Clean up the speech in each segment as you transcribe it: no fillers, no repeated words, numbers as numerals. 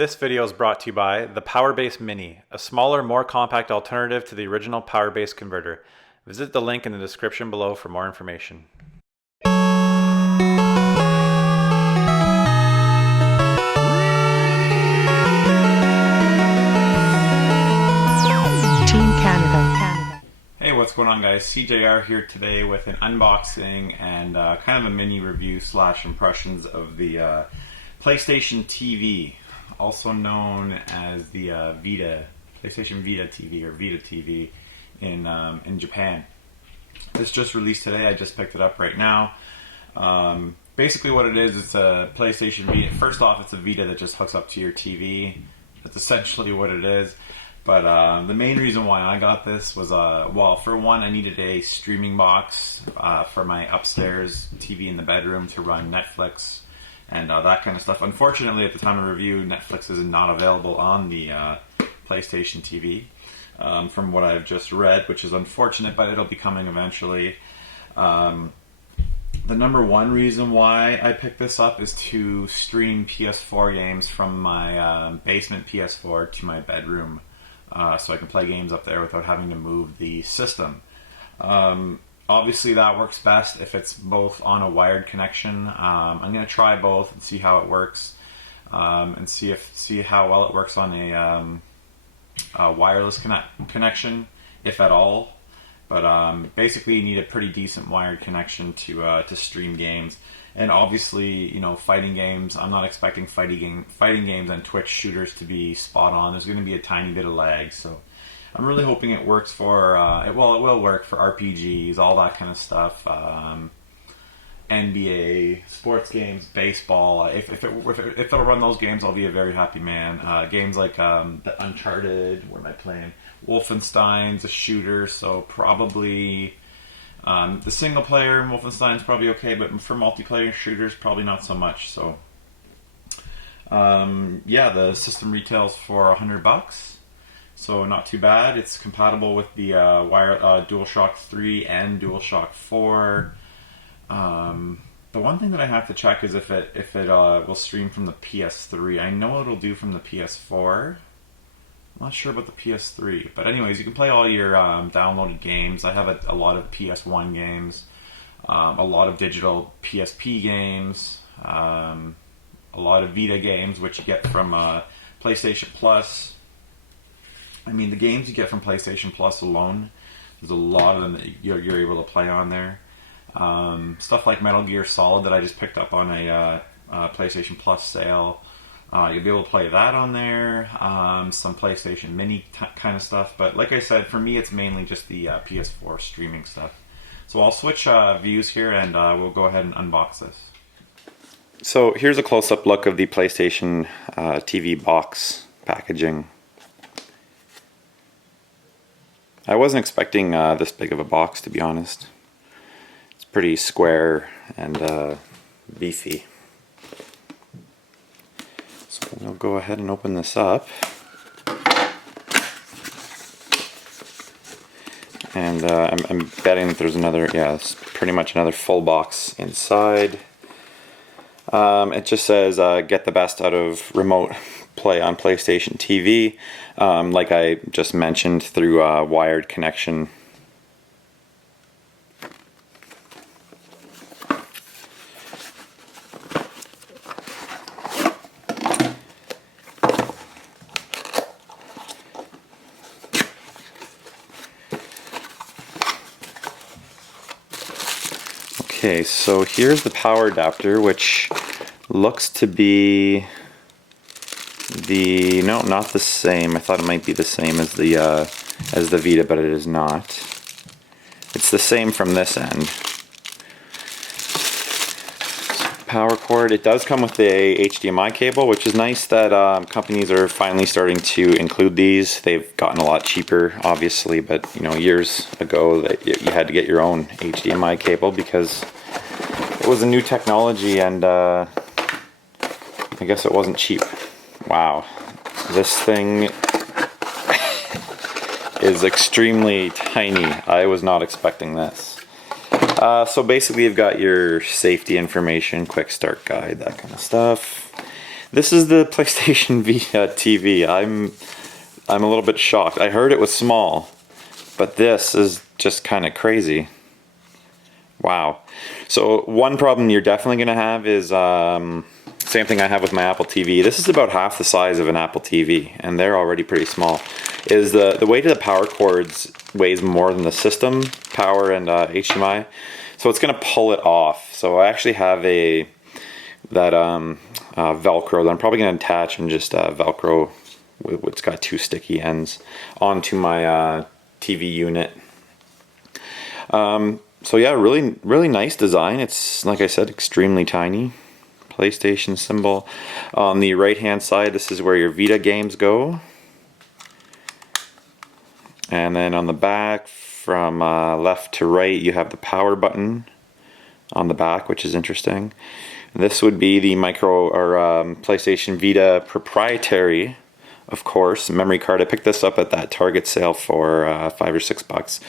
This video is brought to you by the PowerBase Mini, a smaller, more compact alternative to the original PowerBase converter. Visit the link in the description below for more information. Team Canada. Hey, what's going on, guys? SeeJayAre here today with an unboxing and kind of a mini review / impressions of the PlayStation TV, also known as the PlayStation Vita TV or Vita TV in Japan. This just released today. I just picked it up right now. Basically what it is, it's a PlayStation Vita. First off, it's a Vita that just hooks up to your TV. That's essentially what it is. But the main reason why I got this was, well, for one, I needed a streaming box for my upstairs TV in the bedroom to run Netflix and that kind of stuff. Unfortunately, at the time of review, Netflix is not available on the PlayStation TV, from what I've just read, which is unfortunate, but it'll be coming eventually. The number one reason why I picked this up is to stream PS4 games from my basement PS4 to my bedroom, so I can play games up there without having to move the system. Obviously that works best if it's both on a wired connection. I'm going to try both and see how it works, and see how well it works on a wireless connection, if at all. But basically you need a pretty decent wired connection to stream games. And obviously, you know, fighting games, I'm not expecting fighting games and Twitch shooters to be spot on. There's going to be a tiny bit of lag, so I'm really hoping it works for, it will work for RPGs, all that kind of stuff. NBA, sports games, baseball. If it'll run those games, I'll be a very happy man. Games like the Uncharted, what am I playing? Wolfenstein's a shooter, so probably the single player in Wolfenstein's probably okay, but for multiplayer shooters, probably not so much. So yeah, the system retails for $100, so not too bad. It's compatible with the DualShock 3 and DualShock 4. The one thing that I have to check is if it will stream from the PS3. I know it'll do from the PS4. I'm not sure about the PS3, but anyways, you can play all your downloaded games. I have a lot of PS1 games, a lot of digital PSP games, a lot of Vita games, which you get from PlayStation Plus. I mean, the games you get from PlayStation Plus alone, there's a lot of them that you're able to play on there. Stuff like Metal Gear Solid that I just picked up on a PlayStation Plus sale. You'll be able to play that on there, some PlayStation Mini kind of stuff, but like I said, for me it's mainly just the PS4 streaming stuff. So I'll switch views here and we'll go ahead and unbox this. So here's a close-up look of the PlayStation TV box packaging. I wasn't expecting this big of a box, to be honest. It's pretty square and beefy. We'll go ahead and open this up, and I'm betting that there's another, yeah, it's pretty much another full box inside. It just says get the best out of remote play on PlayStation TV, like I just mentioned, through wired connection. Okay, so here's the power adapter, which looks to be no, not the same. I thought it might be the same as the Vita, but it is not. It's the same from this end. Power cord. It does come with a HDMI cable, which is nice that companies are finally starting to include these. They've gotten a lot cheaper, obviously, but you know, years ago that you had to get your own HDMI cable because it was a new technology, and I guess it wasn't cheap. Wow, this thing is extremely tiny. I was not expecting this. So basically you've got your safety information, quick start guide, that kind of stuff. This is the PlayStation Vita TV. I'm a little bit shocked. I heard it was small, but this is just kind of crazy. Wow. So one problem you're definitely going to have is same thing I have with my Apple TV. This is about half the size of an Apple TV, and they're already pretty small. Is the weight of the power cords weighs more than the system power and HDMI, so it's going to pull it off. So I actually have that Velcro that I'm probably going to attach and just Velcro. It's got two sticky ends onto my TV unit. So yeah, really nice design. It's, like I said, extremely tiny. PlayStation symbol. On the right hand side, this is where your Vita games go. And then on the back, from left to right, you have the power button on the back, which is interesting. This would be the PlayStation Vita proprietary, of course, memory card. I picked this up at that Target sale for $5 or $6.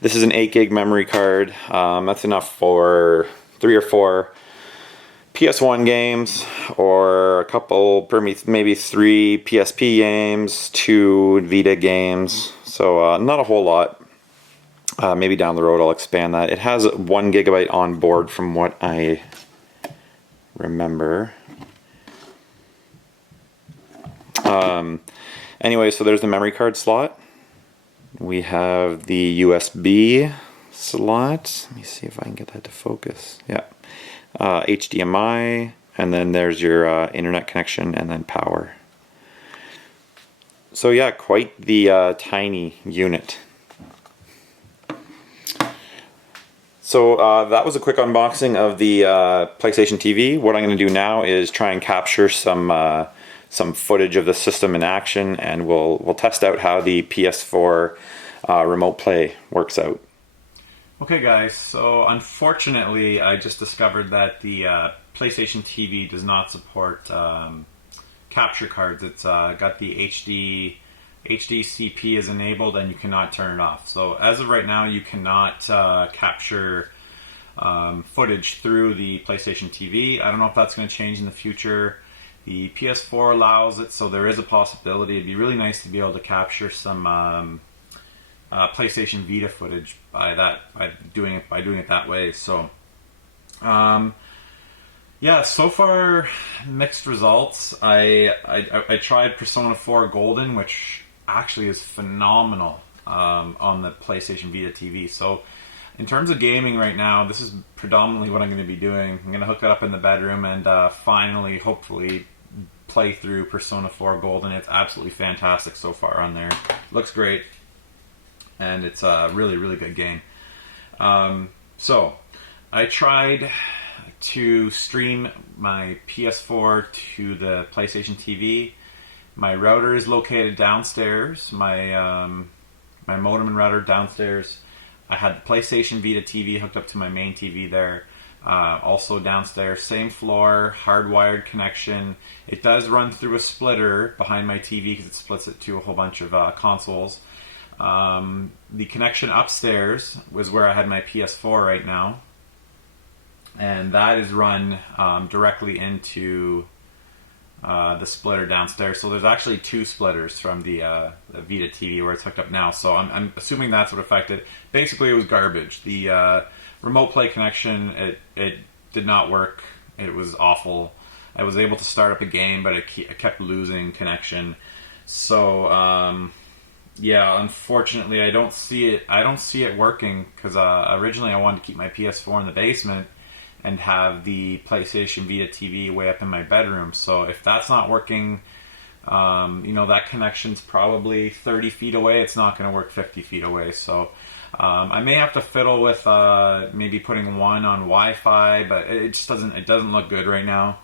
This is an 8 gig memory card. That's enough for 3 or 4 PS1 games, or a couple, maybe 3 PSP games, 2 Vita games. So not a whole lot. Maybe down the road I'll expand that. It has 1 gigabyte on board from what I remember. Anyway, so there's the memory card slot. We have the USB slot. Let me see if I can get that to focus. Yeah. HDMI, and then there's your internet connection, and then power. So yeah, quite the tiny unit. So that was a quick unboxing of the PlayStation TV. What I'm going to do now is try and capture some footage of the system in action, and we'll test out how the PS4 remote play works out. Okay guys, so unfortunately I just discovered that the PlayStation TV does not support capture cards. It's got the HDCP is enabled, and you cannot turn it off. So as of right now, you cannot capture footage through the PlayStation TV. I don't know if that's going to change in the future. The PS4 allows it, so there is a possibility. It'd be really nice to be able to capture some PlayStation Vita footage by doing it that way. So yeah, so far mixed results. I tried Persona 4 Golden, which actually is phenomenal on the PlayStation Vita TV. So in terms of gaming right now, this is predominantly what I'm going to be doing. I'm going to hook it up in the bedroom and finally, hopefully, play through Persona 4 Golden. It's absolutely fantastic so far on there. Looks great. And it's a really good game. So I tried to stream my PS4 to the PlayStation TV. My router is located downstairs. My modem and router downstairs. I had the PlayStation Vita TV hooked up to my main TV there. Also downstairs, same floor, hardwired connection. It does run through a splitter behind my TV because it splits it to a whole bunch of consoles. The connection upstairs was where I had my PS4 right now, and that is run directly into the splitter downstairs. So there's actually 2 splitters from the Vita TV where it's hooked up now. So I'm assuming that's what affected. Basically, it was garbage. The remote play connection, it did not work. It was awful. I was able to start up a game, but it kept losing connection. So yeah, unfortunately, I don't see it working, because originally I wanted to keep my PS4 in the basement and have the PlayStation Vita TV way up in my bedroom. So if that's not working, that connection's probably 30 feet away. It's not going to work 50 feet away. So I may have to fiddle with maybe putting one on Wi-Fi, but it just doesn't look good right now.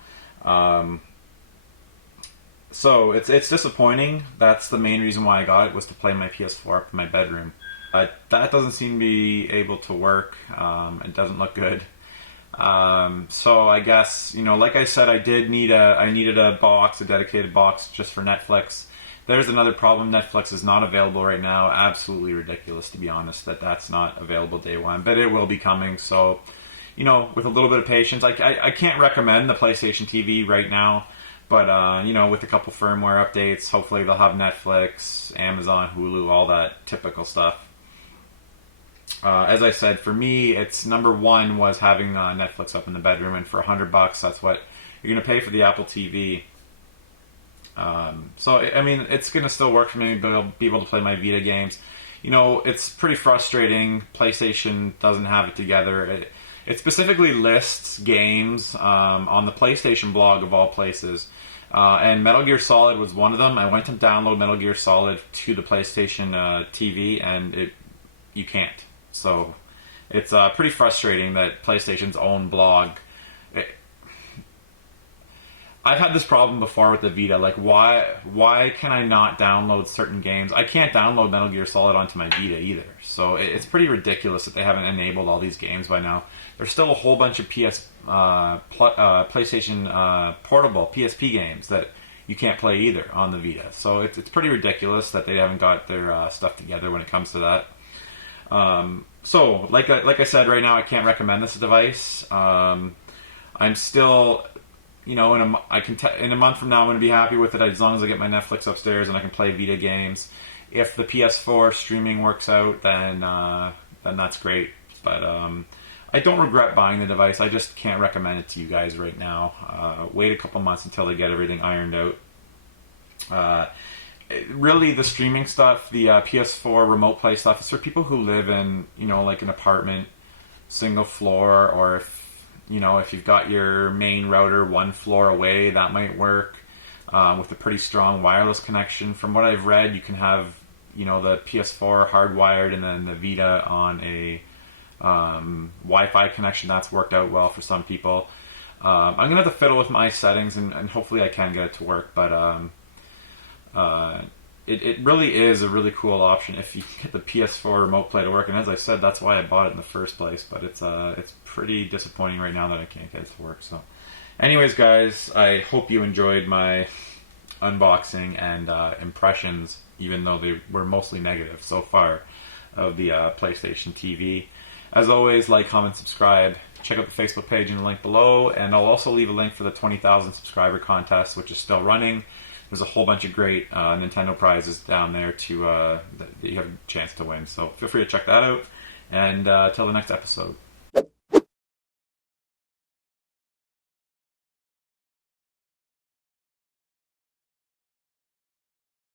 So it's disappointing. That's the main reason why I got it, was to play my PS4 up in my bedroom. That doesn't seem to be able to work. It doesn't look good. So I guess, like I said, I needed a dedicated box just for Netflix. There's another problem. Netflix is not available right now. Absolutely ridiculous, to be honest, that's not available day one, but it will be coming. So, with a little bit of patience, I can't recommend the PlayStation TV right now. But you know, with a couple firmware updates, hopefully they'll have Netflix, Amazon, Hulu, all that typical stuff. As I said, for me, it's number one was having Netflix up in the bedroom, and for $100, that's what you're going to pay for the Apple TV. So I mean, it's going to still work for me, but I'll be able to play my Vita games. You know, it's pretty frustrating. PlayStation doesn't have it together. It specifically lists games on the PlayStation blog of all places. And Metal Gear Solid was one of them. I went to download Metal Gear Solid to the PlayStation TV, and you can't. So it's pretty frustrating that PlayStation's own blog... I've had this problem before with the Vita. Like, why can I not download certain games? I can't download Metal Gear Solid onto my Vita either. So it's pretty ridiculous that they haven't enabled all these games by now. There's still a whole bunch of PlayStation Portable, PSP games that you can't play either on the Vita. So it's pretty ridiculous that they haven't got their stuff together when it comes to that. So, like I said, right now I can't recommend this device. I'm still... You know, in a month from now, I'm going to be happy with it as long as I get my Netflix upstairs and I can play Vita games. If the PS4 streaming works out, then that's great. But I don't regret buying the device. I just can't recommend it to you guys right now. Wait a couple months until they get everything ironed out. Really, the streaming stuff, the PS4 remote play stuff, is for people who live in, you know, like an apartment, single floor, or if you've got your main router one floor away, that might work with a pretty strong wireless connection. From what I've read, you can have, you know, the PS4 hardwired and then the Vita on a Wi-Fi connection. That's worked out well for some people. I'm going to have to fiddle with my settings and hopefully I can get it to work. But it really is a really cool option if you get the PS4 remote play to work. And as I said, that's why I bought it in the first place. But it's pretty disappointing right now that I can't get it to work. So, anyways, guys, I hope you enjoyed my unboxing and impressions, even though they were mostly negative so far, of the PlayStation TV. As always, like, comment, subscribe. Check out the Facebook page in the link below. And I'll also leave a link for the 20,000 subscriber contest, which is still running. There's a whole bunch of great Nintendo prizes down there that you have a chance to win. So feel free to check that out. And till the next episode.